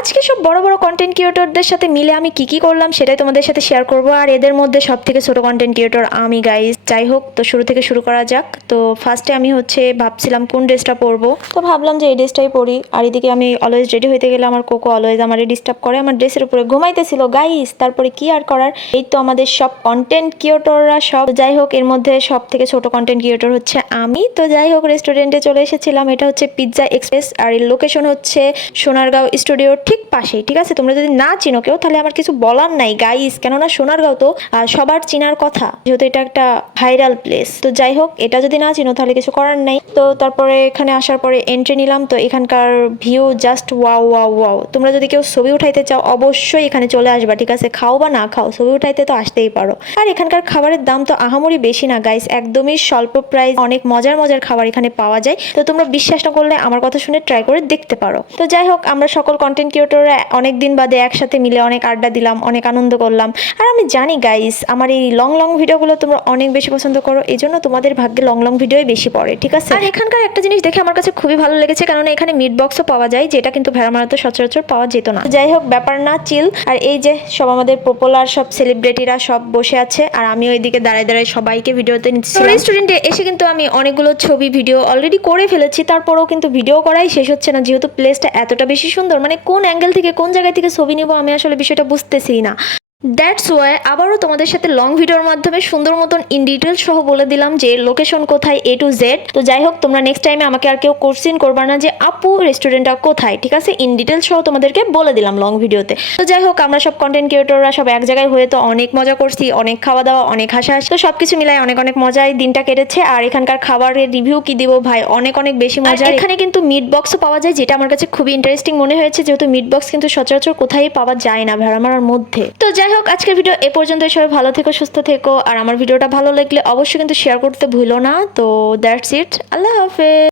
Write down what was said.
আজকে সব বড় বড় কন্টেন্ট ক্রিয়েটরদের সাথে মিলে আমি কি করলাম সেটাই তোমাদের সাথে শেয়ার করব। আর এদের মধ্যে সব থেকে ছোট কন্টেন্ট ক্রিয়েটর আমি গাইস। যাই হোক, তো শুরু থেকে শুরু করা যাক। তো ফার্স্টে আমি ভাবছিলাম কোন ড্রেসটা পরবো, তো ভাবলাম যে এই ড্রেসটাই পরি। আর এদিকে আমি অলওয়েজ রেডি হইতে গেলে আমার কোকো অলওয়েজ আমার ডিস্টার্ব করে, আমার ড্রেসের উপরে ঘুমাইতেছিল গাইস। তারপরে কি আর করার, এই তো আমাদের সব কন্টেন্ট ক্রিয়েটররা সব। যাই হোক, এর মধ্যে সব থেকে ছোট কন্টেন্ট ক্রিয়েটর হচ্ছে আমি। তো যাই হোক, রেস্টুরেন্টে চলে এসেছিলাম। এটা হচ্ছে পিৎজা এক্সপ্রেস, আর এর লোকেশন হচ্ছে সোনারগাঁও স্টুডিওর ঠিক পাশেই। ঠিক আছে, তোমরা যদি না চিনো কেউ তাহলে আমার কিছু বলার নাই গাইস, কেননা সোনারগাঁও তো সবার চিনার কথা, যেহেতু এটা একটা ভাইরাল প্লেস। তো যাই হোক, এটা যদি না চিনো তাহলে কিছু করার নাই। তো তারপরে এখানে আসার পরে এন্ট্রি নিলাম। তো এখানকার view just wow wow wow. তোমরা যদি কেউ ছবি উঠাইতে চাও অবশ্যই এখানে চলে আসবা। ঠিক আছে, খাও বা না খাও, ছবি উঠাইতে তো আসতেই পারো। আর এখানকার খাবারের দাম তো আহামরি বেশি না গাইস, একদমই স্বল্প প্রাইস, অনেক মজার মজার খাবার এখানে পাওয়া যায়। তো তোমরা বিশ্বাস না করলে আমার কথা শুনে ট্রাই করে দেখতে পারো। তো যাই হোক, আমরা সকল কন্টেন্ট ক্রিয়েটররা অনেক দিন বাদে একসাথে মিলে অনেক আড্ডা দিলাম, অনেক আনন্দ করলাম। আর আমি জানি গাইস, আমার এই লং লং ভিডিওগুলো তোমরা অনেক বেশি পছন্দ করো, এই জন্য তোমাদের ভাগ্যে লং লং ভিডিওই বেশি পড়ে। ঠিক আছে, আর এখানকার একটা জিনিস দেখে আমার কাছে খুবই ভালো লেগেছে, কারণ এখানে মিট বক্সও পাওয়া যায়, যেটা কিন্তু ভেড়ামারাতে সচরাচর পাওয়া যেত না। যাই হোক, ব্যাপার না, চিল। আর এই যে সব আমাদের পপুলার সব সেলিব্রিটিরা সব বসে আছে, আর আমি ওইদিকে দাঁড়ায় দাঁড়ায় সবাইকে ভিডিওতে নিচ্ছি। রেস্টুরেন্টে এসে কিন্তু আমি অনেকগুলো ছবি ভিডিও অলরেডি করে ফেলেছি, তারপরেও কিন্তু ভিডিও করাই শেষ হচ্ছে না, যেহেতু প্লেসটা এতটা বেশি সুন্দর। মানে কোন অ্যাঙ্গেল থেকে কোন জায়গায় থেকে ছবি নিব আমি আসলে বিষয়টা বুঝতেছি না। দ্যাটস ওয়াই আবারও তোমাদের সাথে লং ভিডিওর মাধ্যমে সুন্দর মতন ইন ডিটেল সহ বলে দিলাম যে লোকেশন কোথায় A to Z। তো যাই হোক, তোমরা নেক্সট টাইমে আমাকে আর কেউ কোশ্চেন করবা না যে আপু রেস্টুরেন্টটা কোথায়। ঠিক আছে, ইন ডিটেল সহ তোমাদেরকে বলে দিলাম লং ভিডিওতে। তো যাই হোক, আমরা সব কন্টেন্ট ক্রিয়েটররা সব এক জায়গায় হয়ে তো অনেক মজা করছি, অনেক খাওয়া দাওয়া, অনেক হাসাহাসি। তো সবকিছু মিলাই অনেক অনেক মজায় দিনটা কেটেছে। আর এখানকার খাবারের রিভিউ কি দিব ভাই, অনেক অনেক বেশি মজা। এখানে কিন্তু মিট বক্সও পাওয়া যায়, যেটা আমার কাছে খুবই ইন্টারেস্টিং মনে হয়েছে, যেহেতু মিট বক্স কিন্তু সচরাচর কোথায় পাওয়া যায় না ভেড়ামারার মধ্যে। তো যাই হোক, আজকের ভিডিও এ পর্যন্ত। সবাই ভালো থেকো, সুস্থ থেকো, আর আমার ভিডিওটা ভালো লাগলে অবশ্যই কিন্তু শেয়ার করতে ভুলো না। তো দ্যাটস ইট, আল্লাহ হাফেজ।